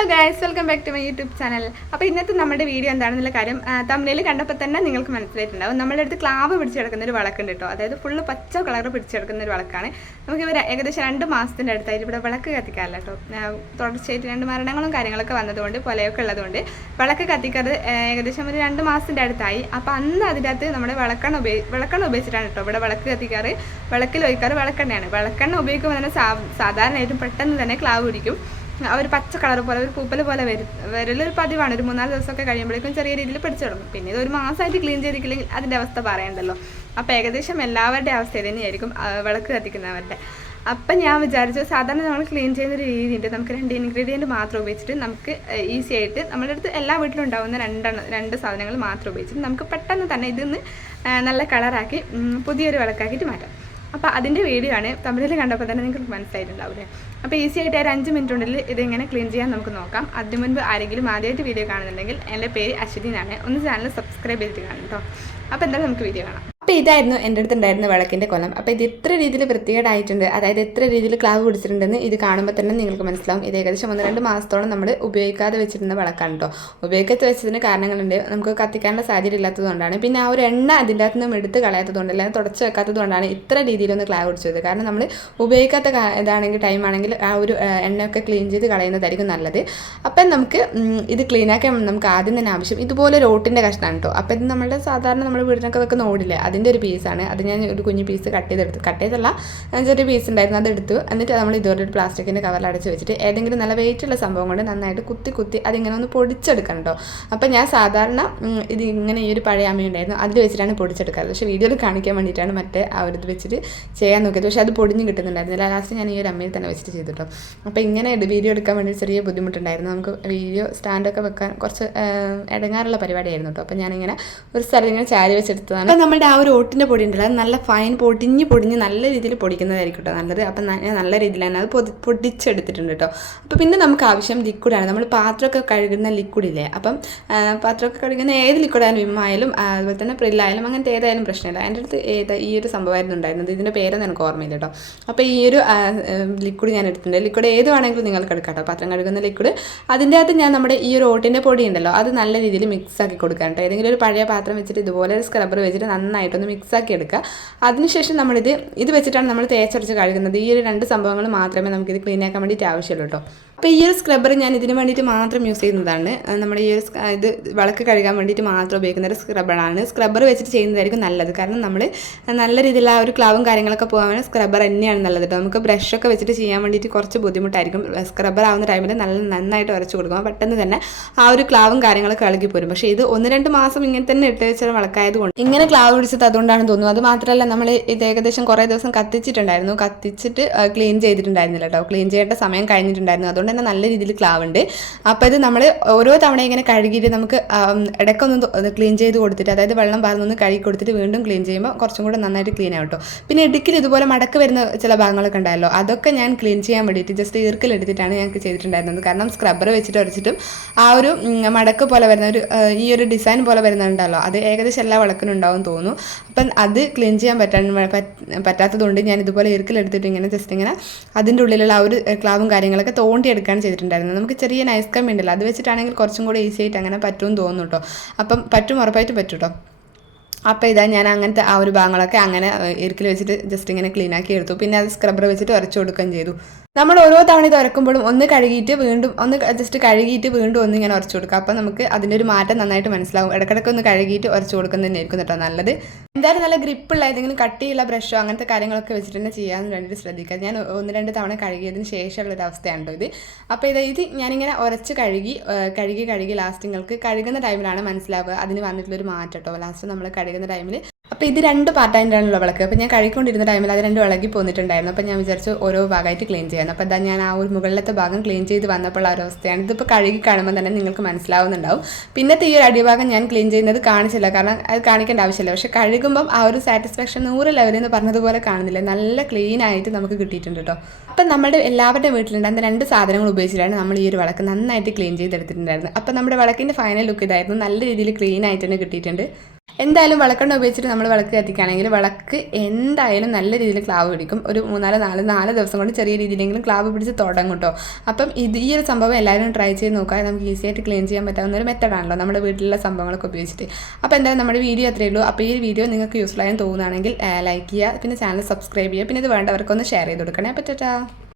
Hello guys welcome back to my YouTube channel അപ്പോൾ ഇന്നത്തെ നമ്മുടെ വീഡിയോ എന്താണെന്നുള്ള കാര്യം തമിഴിൽ കണ്ടപ്പോൾ തന്നെ നിങ്ങൾക്ക് മനസ്സിലായിട്ടുണ്ടാവും. നമ്മുടെ അടുത്ത് ക്ലാവ് പിടിച്ച് കിടക്കുന്ന ഒരു വിളക്കുണ്ട് കേട്ടോ. അതായത് ഫുള്ള് പച്ച കളർ പിടിച്ച് കിടക്കുന്ന ഒരു വിളക്കാണ്. നമുക്ക് ഇവർ ഏകദേശം രണ്ട് മാസത്തിന്റെ അടുത്തായിട്ട് ഇവിടെ വിളക്ക് കത്തിക്കാറില്ല കേട്ടോ. തുടർച്ചയായിട്ട് രണ്ട് മരണങ്ങളും കാര്യങ്ങളൊക്കെ വന്നതുകൊണ്ട് പൊലയൊക്കെ ഉള്ളതുകൊണ്ട് വിളക്ക് കത്തിക്കാറ് ഏകദേശം ഒരു രണ്ട് മാസത്തിന്റെ അടുത്തായി. അപ്പോൾ അന്ന് അതിന്റെ അകത്ത് നമ്മുടെ വിളക്കെണ്ണ ഉപയോഗി വിളക്കെണ്ണ ഉപയോഗിച്ചിട്ടാണ് കേട്ടോ ഇവിടെ വിളക്ക് കത്തിക്കാറ്. വിളക്കിൽ ഒഴിക്കാറ് വിളക്കെണ്ണയാണ്. വിളക്കെണ്ണ ഉപയോഗിക്കുമ്പോൾ തന്നെ സാധാരണയായിട്ടും പെട്ടെന്ന് തന്നെ ക്ലാവ് പിടിക്കും. ആ ഒരു പച്ച കളർ പോലെ ഒരു പൂപ്പൽ പോലെ വരും വരലൊരു പതിവാണ്. ഒരു മൂന്നാൽ ദിവസമൊക്കെ കഴിയുമ്പോഴേക്കും ചെറിയ രീതിയിൽ പിടിച്ചു തുടങ്ങും. പിന്നെ ഇത് ഒരു മാസമായിട്ട് ക്ലീൻ ചെയ്തിട്ടില്ലെങ്കിൽ അതിന്റെ അവസ്ഥ പറയണ്ടല്ലോ. അപ്പോൾ ഏകദേശം എല്ലാവരുടെ അവസ്ഥ തന്നെയായിരിക്കും വിളക്ക് കത്തിക്കുന്നവരുടെ. അപ്പം ഞാൻ വിചാരിച്ചു സാധാരണ നമ്മൾ ക്ലീൻ ചെയ്യുന്ന ഒരു രീതിയുണ്ട്. നമുക്ക് രണ്ട് ഇൻഗ്രീഡിയന്റ് മാത്രം ഉപയോഗിച്ചിട്ട് നമുക്ക് ഈസി ആയിട്ട് നമ്മുടെ അടുത്ത് എല്ലാ വീട്ടിലും ഉണ്ടാകുന്ന രണ്ടെണ്ണം രണ്ട് സാധനങ്ങൾ മാത്രം ഉപയോഗിച്ചിട്ട് നമുക്ക് പെട്ടെന്ന് തന്നെ ഇതിൽ നിന്ന് നല്ല കളറാക്കി പുതിയൊരു വിളക്കാക്കിയിട്ട് മാറ്റാം. അപ്പോൾ അതിന്റെ വീഡിയോ ആണ് തമിഴിൽ കണ്ടപ്പോൾ തന്നെ നിങ്ങൾക്ക് മനസ്സിലായിട്ടുണ്ടാവില്ലേ? അപ്പോൾ ഈസി ആയിട്ട് ഒരു അഞ്ച് മിനിറ്റിനുള്ളിൽ ഇതെങ്ങനെ ക്ലീൻ ചെയ്യാൻ നമുക്ക് നോക്കാം. അതിന് മുൻപ് ആരെങ്കിലും ആദ്യമായിട്ട് വീഡിയോ കാണുന്നുണ്ടെങ്കിൽ എന്റെ പേര് അശ്വതി എന്നാണ് ഒന്ന് ചാനൽ സബ്സ്ക്രൈബ് ചെയ്തിട്ട് കാണും കേട്ടോ അപ്പോൾ എന്തായാലും നമുക്ക് വീഡിയോ കാണാം. അപ്പോൾ ഇതായിരുന്നു എന്റെ അടുത്ത് ഉണ്ടായിരുന്ന വിളക്കിന്റെ കൊലം അപ്പോൾ ഇത് എത്ര രീതിയിൽ വൃത്തികേടായിട്ടുണ്ട്. അതായത് എത്ര രീതിയിൽ ക്ലാവ് പിടിച്ചിട്ടുണ്ടെന്ന് ഇത് കാണുമ്പോൾ തന്നെ നിങ്ങൾക്ക് മനസ്സിലാവും. ഇത് ഏകദേശം ഒന്ന് രണ്ട് മാസത്തോളം നമ്മൾ ഉപയോഗിക്കാതെ വെച്ചിരുന്ന വിളക്കാണ് കേട്ടോ ഉപയോഗിക്കാതെ വെച്ചതിന് കാരണങ്ങളുണ്ട്. നമുക്ക് കത്തിക്കാനുള്ള സാഹചര്യം ഇല്ലാത്തതുകൊണ്ടാണ് പിന്നെ ആ ഒരു എണ്ണ അതിന്റെ അകത്ത് നിന്നും എടുത്ത് കളയാത്തതുകൊണ്ട് അല്ലെങ്കിൽ തുടച്ച് വെക്കാത്തത് കൊണ്ടാണ് ഇത്ര രീതിയിലൊന്ന് ക്ലാവ് പിടിച്ചത്. കാരണം നമ്മൾ ഉപയോഗിക്കാത്ത ഇതാണെങ്കിൽ ടൈം ആണെങ്കിൽ ആ ഒരു എണ്ണയൊക്കെ ക്ലീൻ ചെയ്ത് കളയുന്നതായിരിക്കും നല്ലത്. അപ്പം നമുക്ക് ഇത് ക്ലീൻ ആക്കാൻ നമുക്ക് ആദ്യം തന്നെ ആവശ്യം ഇതുപോലെ ഒരു ഓട്ടിന്റെ കഷ്ണമാണ് കേട്ടോ അപ്പം ഇത് നമ്മുടെ സാധാരണ നമ്മൾ വീടിനൊക്കെ വെക്കുന്ന ഓടില്ലേ അതിന്റെ ഒരു പീസാണ്. അത് ഞാൻ ഒരു കുഞ്ഞു പീസ് കട്ട് ചെയ്തെടുത്തു. കട്ട് ചെയ്തല്ല ചെറിയ പീസ് ഉണ്ടായിരുന്നു അതെടുത്തു എന്നിട്ട് നമ്മൾ ഇതുപോലെ ഒരു പ്ലാസ്റ്റിക്കിന്റെ കവറിൽ അടച്ച് വെച്ചിട്ട് ഏതെങ്കിലും നല്ല വെയിറ്റ് ഉള്ള സംഭവം കൊണ്ട് നന്നായിട്ട് കുത്തി കുത്തി അതിങ്ങനെ ഒന്ന് പൊടിച്ചെടുക്കണം അപ്പം ഞാൻ സാധാരണ ഇത് ഇങ്ങനെ ഈ ഒരു പഴയ അമ്മയുണ്ടായിരുന്നു അതിൽ വെച്ചിട്ടാണ് പൊടിച്ചെടുക്കാറ്. പക്ഷേ വീഡിയോയിൽ കാണിക്കാൻ വേണ്ടിയിട്ടാണ് മറ്റേ ആ ഒരു ഇത് വെച്ചിട്ട് ചെയ്യാൻ നോക്കിയത്. പക്ഷേ അത് പൊടിഞ്ഞ് കിട്ടുന്നുണ്ടായിരുന്നില്ല ലാസ്റ്റ് ഞാൻ ഈ ഒരു അമ്മയിൽ തന്നെ വെച്ചിട്ട് ചെയ്തു കേട്ടോ അപ്പോൾ ഇങ്ങനെ വീഡിയോ എടുക്കാൻ വേണ്ടി ചെറിയ ബുദ്ധിമുട്ടുണ്ടായിരുന്നു. നമുക്ക് വീഡിയോ സ്റ്റാൻഡൊക്കെ വെക്കാൻ കുറച്ച് ഇടങ്ങാറുള്ള പരിപാടിയായിരുന്നു കേട്ടോ അപ്പോൾ ഞാനിങ്ങനെ ഒരു സ്ഥലം ഇങ്ങനെ ചാരി വെച്ചെടുത്തതാണ്. അപ്പോൾ നമ്മുടെ ആ ഒരു ഓട്ടിന്റെ പൊടി ഉണ്ടല്ലോ. അത് നല്ല ഫൈൻ പൊടിഞ്ഞ് പൊടിഞ്ഞ് നല്ല രീതിയിൽ പൊടിക്കുന്നതായിരിക്കും കേട്ടോ നല്ലത്. അപ്പം ഞാൻ നല്ല രീതിയിൽ തന്നെ അത് പൊതി പൊടിച്ചെടുത്തിട്ടുണ്ട് കേട്ടോ അപ്പോൾ പിന്നെ നമുക്ക് ആവശ്യം ലിക്വിഡാണ് നമ്മൾ പാത്രമൊക്കെ കഴുകുന്ന ലിക്വിഡില്ലേ അപ്പം പാത്രമൊക്കെ കഴുകുന്ന ഏത് ലിക്വിഡായാലും വിമ്മായാലും അതുപോലെ തന്നെ പ്രില്ലായാലും അങ്ങനത്തെ ഏതായാലും പ്രശ്നമില്ല. എന്റെ അടുത്ത് ഏത് ഈ ഒരു സംഭവമായിരുന്നു ഉണ്ടായിരുന്നത്. ഇതിന്റെ പേരൊന്നും എനിക്ക് ഓർമ്മയില്ല കേട്ടോ അപ്പോൾ ഈ ഒരു ലിക്വിഡ് ഞാൻ എടുത്തിട്ടുണ്ട്. ലിക്വിഡ് ഏത് വേണമെങ്കിലും നിങ്ങൾക്ക് എടുക്കാം കേട്ടോ പാത്രം കഴുകുന്ന ലിക്വിഡ് അതിന്റെ അകത്ത് ഞാൻ നമ്മുടെ ഈ ഒരു ഓട്ടിന്റെ പൊടി ഉണ്ടല്ലോ അത് നല്ല രീതിയിൽ മിക്സ് ആക്കി കൊടുക്കാൻ കേട്ടോ ഏതെങ്കിലും ഒരു പഴയ പാത്രം വെച്ചിട്ട് ഇതുപോലെ ഒരു സ്ക്രബ്ബർ വെച്ചിട്ട് നന്നായിട്ടൊന്ന് മിക്സാക്കി എടുക്കുക. അതിനുശേഷം നമ്മളിത് ഇത് വെച്ചിട്ടാണ് നമ്മൾ തേച്ചരച്ച് കഴുകുന്നത്. ഈ ഒരു രണ്ട് സംഭവങ്ങൾ മാത്രമേ നമുക്കിത് ക്ലീൻ ആക്കാൻ വേണ്ടിയിട്ട് ആവശ്യമുള്ളൂ കേട്ടോ. അപ്പോൾ ഈ ഒരു സ്ക്രബ്ബർ ഞാൻ ഇതിന് വേണ്ടിയിട്ട് മാത്രം യൂസ് ചെയ്യുന്നതാണ്. നമ്മുടെ ഈ ഒരു ഇത് വിളക്ക് കഴുകാൻ വേണ്ടിയിട്ട് മാത്രം ഉപയോഗിക്കുന്ന ഒരു സ്ക്രബ്ബറാണ് സ്ക്രബ്ബർ വെച്ചിട്ട് ചെയ്യുന്നതായിരിക്കും നല്ലത്. കാരണം നമ്മൾ നല്ല രീതിയിൽ ആ ഒരു ക്ലാവും കാര്യങ്ങളൊക്കെ പോകാൻ സ്ക്രബ്ബർ തന്നെയാണ് നല്ലത് കേട്ടോ നമുക്ക് ബ്രഷൊക്കെ വെച്ചിട്ട് ചെയ്യാൻ വേണ്ടിയിട്ട് കുറച്ച് ബുദ്ധിമുട്ടായിരിക്കും. സ്ക്രബ്ബർ ആവുന്ന ടൈമിൽ നല്ല നന്നായിട്ട് ഉരച്ച് കൊടുക്കുമ്പോൾ പെട്ടെന്ന് തന്നെ ആ ഒരു ക്ലാവും കാര്യങ്ങളൊക്കെ ഇളകി പോരും. പക്ഷേ ഇത് ഒന്ന് രണ്ട് മാസം ഇങ്ങനെ തന്നെ ഇട്ട് വെച്ചാൽ വിളക്കായതുകൊണ്ട് ഇങ്ങനെ ക്ലാവ് പിടിച്ചത് അതുകൊണ്ടാണ് തോന്നുന്നത്. അത് മാത്രമല്ല നമ്മൾ ഇത് ഏകദേശം കുറേ ദിവസം കത്തിച്ചിട്ടുണ്ടായിരുന്നു. കത്തിച്ചിട്ട് ക്ലീൻ ചെയ്തിട്ടുണ്ടായിരുന്നില്ല കേട്ടോ ക്ലീൻ ചെയ്യേണ്ട സമയം കഴിഞ്ഞിട്ടുണ്ടായിരുന്നു. അതുകൊണ്ട് തന്നെ നല്ല രീതിയിൽ ക്ലാവുണ്ട് അപ്പോൾ ഇത് നമ്മൾ ഓരോ തവണ ഇങ്ങനെ കഴുകിയിട്ട് നമുക്ക് ഇടയ്ക്കൊന്ന് ക്ലീൻ ചെയ്ത് കൊടുത്തിട്ട് അതായത് വെള്ളം പാർന്നൊന്ന് കഴുകി കൊടുത്തിട്ട് വീണ്ടും ക്ലീൻ ചെയ്യുമ്പോൾ കുറച്ചും കൂടെ നന്നായിട്ട് ക്ലീൻ ആവും പിന്നെ ഇടുക്കിൽ ഇതുപോലെ മടക്ക് വരുന്ന ചില ഭാഗങ്ങളൊക്കെ ഉണ്ടായല്ലോ അതൊക്കെ ഞാൻ ക്ലീൻ ചെയ്യാൻ വേണ്ടിയിട്ട് ജസ്റ്റ് ഈർക്കിലെടുത്തിട്ടാണ് ഞങ്ങൾക്ക് ചെയ്തിട്ടുണ്ടായിരുന്നത്. കാരണം സ്ക്രബ്ബർ വെച്ചിട്ട് ഉരച്ചിട്ടും ആ ഒരു മടക്ക് പോലെ വരുന്ന ഒരു ഈ ഒരു ഡിസൈൻ പോലെ വരുന്നുണ്ടല്ലോ അത് ഏകദേശം എല്ലാ വിളക്കിനും ഉണ്ടാവും തോന്നുന്നു. അപ്പം അത് ക്ലീൻ ചെയ്യാൻ പറ്റാൻ പറ്റാത്തതുകൊണ്ട് ഞാൻ ഇതുപോലെ ഈർക്കിലെടുത്തിട്ട് ഇങ്ങനെ ജസ്റ്റ് ഇങ്ങനെ അതിന്റെ ഉള്ളിലുള്ള ആ ഒരു ക്ലാവും കാര്യങ്ങളൊക്കെ തോണ്ടിയെടുക്കുകയാണ് ചെയ്തിട്ടുണ്ടായിരുന്നത് നമുക്ക് ചെറിയ നൈസ് കമ്മി ഉണ്ടല്ലോ അത് വെച്ചിട്ടാണെങ്കിൽ കുറച്ചും കൂടി ഈസി ആയിട്ട് അങ്ങനെ പറ്റുമെന്ന് തോന്നുന്നു കേട്ടോ അപ്പം പറ്റും ഉറപ്പായിട്ട് പറ്റും കേട്ടോ അപ്പോൾ ഇതാ ഞാൻ അങ്ങനത്തെ ആ ഒരു ഭാഗങ്ങളൊക്കെ അങ്ങനെ ഇരിക്കൽ വെച്ചിട്ട് ജസ്റ്റ് ഇങ്ങനെ ക്ലീൻ ആക്കി എടുത്തു. പിന്നെ അത് സ്ക്രബ്ബർ വെച്ചിട്ട് ഉരച്ചു കൊടുക്കുകയും ചെയ്തു. നമ്മൾ ഓരോ തവണ ഇത് ഉരക്കുമ്പോഴും ഒന്ന് കഴുകിയിട്ട് വീണ്ടും ഒന്ന് ജസ്റ്റ് കഴുകിയിട്ട് വീണ്ടും ഒന്ന് ഇങ്ങനെ ഉരച്ചു കൊടുക്കുക. അപ്പോൾ നമുക്ക് അതിന്റെ ഒരു മാറ്റം നന്നായിട്ട് മനസ്സിലാവും. ഇടക്കിടക്ക് ഒന്ന് കഴുകിയിട്ട് ഉരച്ചു കൊടുക്കുന്നതന്നെയായിരിക്കും കേട്ടോ നല്ലത്. എന്തായാലും നല്ല ഗ്രിപ്പുള്ള ഏതെങ്കിലും കട്ടിയുള്ള ബ്രഷോ അങ്ങനത്തെ കാര്യങ്ങളൊക്കെ വെച്ചിട്ട് തന്നെ ചെയ്യാൻ വേണ്ടിയിട്ട് ശ്രദ്ധിക്കുക. ഞാൻ ഒന്ന് രണ്ട് തവണ കഴുകിയതിന് ശേഷമുള്ള ഒരു അവസ്ഥയാണ് ഇത്. അപ്പോൾ ഇത് ഇത് ഞാനിങ്ങനെ ഉരച്ച് കഴുകി കഴുകി കഴുകി ലാസ്റ്റ് നിങ്ങൾക്ക് കഴുകുന്ന ടൈമിലാണ് മനസ്സിലാവുക. അതിന് വന്നിട്ടുള്ളൊരു മാറ്റം കേട്ടോ. ലാസ്റ്റ് നമ്മൾ കഴുകുന്ന ടൈമിൽ അപ്പോൾ ഇത് രണ്ട് പാർട്ടായിട്ടാണല്ലോ വിളക്ക്. അപ്പോൾ ഞാൻ കഴിക്കൊണ്ടിരുന്ന ടൈമിൽ അത് രണ്ട് ഇളകി പോന്നിട്ടുണ്ടായിരുന്നു. അപ്പോൾ ഞാൻ വിചാരിച്ചു ഓരോ ഭാഗമായിട്ട് ക്ലീൻ ചെയ്യാമെന്ന് അപ്പോൾ ഇതാ ഞാൻ ആ ഒരു മുകളിലത്തെ ഭാഗം ക്ലീൻ ചെയ്ത് വന്നപ്പോൾ ആ ഒരു അവസ്ഥയാണ്. ഇതിപ്പോൾ കഴുകി കാണുമ്പോൾ തന്നെ നിങ്ങൾക്ക് മനസ്സിലാവുന്നുണ്ടാവും. പിന്നത്തെ ഈ ഒരു അടിഭാഗം ഞാൻ ക്ലീൻ ചെയ്യുന്നത് കാണിച്ചില്ല. കാരണം അത് കാണിക്കേണ്ട ആവശ്യമില്ല. പക്ഷേ കഴുകുമ്പം ആ ഒരു സാറ്റിസ്ഫാക്ഷൻ നൂറ് ലെവലിൽ എന്ന് പറഞ്ഞതുപോലെ കാണുന്നില്ല. നല്ല ക്ലീൻ ആയിട്ട് നമുക്ക് കിട്ടിയിട്ടുണ്ട് കേട്ടോ അപ്പം നമ്മുടെ എല്ലാവരുടെ വീട്ടിലുണ്ടായിരുന്ന രണ്ട് സാധനങ്ങൾ ഉപയോഗിച്ചിട്ടാണ് നമ്മൾ ഈ ഒരു വിളക്ക് നന്നായിട്ട് ക്ലീൻ ചെയ്തെടുത്തിട്ടുണ്ടായിരുന്നത്. അപ്പം നമ്മുടെ വിളക്കിന്റെ ഫൈനൽ ലുക്ക് ഇതായിരുന്നു. നല്ല രീതിയിൽ ക്ലീൻ ആയിട്ട് തന്നെ കിട്ടിയിട്ടുണ്ട്. എന്തായാലും വിളക്കെണ്ണ ഉപയോഗിച്ചിട്ട് നമ്മൾ വിളക്ക് കത്തിക്കുകയാണെങ്കിൽ വിളക്ക് എന്തായാലും നല്ല രീതിയിൽ ക്ലാവ് പിടിക്കും. ഒരു മൂന്നാൽ നാല് നാല് ദിവസം കൊണ്ട് ചെറിയ രീതിയിലെങ്കിലും ക്ലാവ് പിടിച്ച് തുടങ്ങും കേട്ടോ അപ്പം ഇത് ഈ ഒരു സംഭവം എല്ലാവരും ട്രൈ ചെയ്ത് നോക്കുക. നമുക്ക് ഈസി ആയിട്ട് ക്ലീൻ ചെയ്യാൻ പറ്റാവുന്ന ഒരു മെത്തഡാണല്ലോ നമ്മുടെ വീട്ടിലുള്ള സംഭവങ്ങളൊക്കെ ഉപയോഗിച്ചിട്ട്. അപ്പോൾ എന്തായാലും നമ്മുടെ വീഡിയോ അത്രയേ ഉള്ളൂ. അപ്പോൾ ഈ വീഡിയോ നിങ്ങൾക്ക് യൂസ്ഫുൾ ആയെന്ന് തോന്നുകയാണെങ്കിൽ ലൈക്ക് ചെയ്യുക പിന്നെ ചാനൽ സബ്സ്ക്രൈബ് ചെയ്യുക. പിന്നെ ഇത് വേണ്ടവർക്കൊന്ന് ഷെയർ ചെയ്ത് കൊടുക്കണേ. പറ്റാ